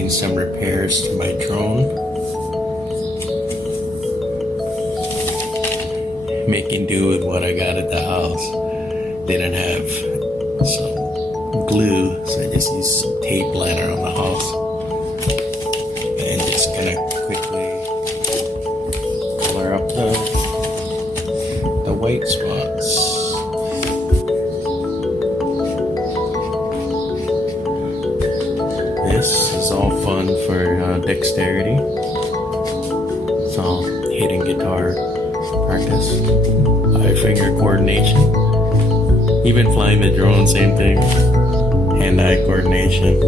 making some repairs to my drone. Making do with what I got at the house. Didn't have some glue, so I just used some tape liner on the house. And just gonna quickly color up the white spots. This is all fun for dexterity. It's all hitting guitar practice, eye finger coordination. Even flying the drone, same thing. Hand-eye coordination.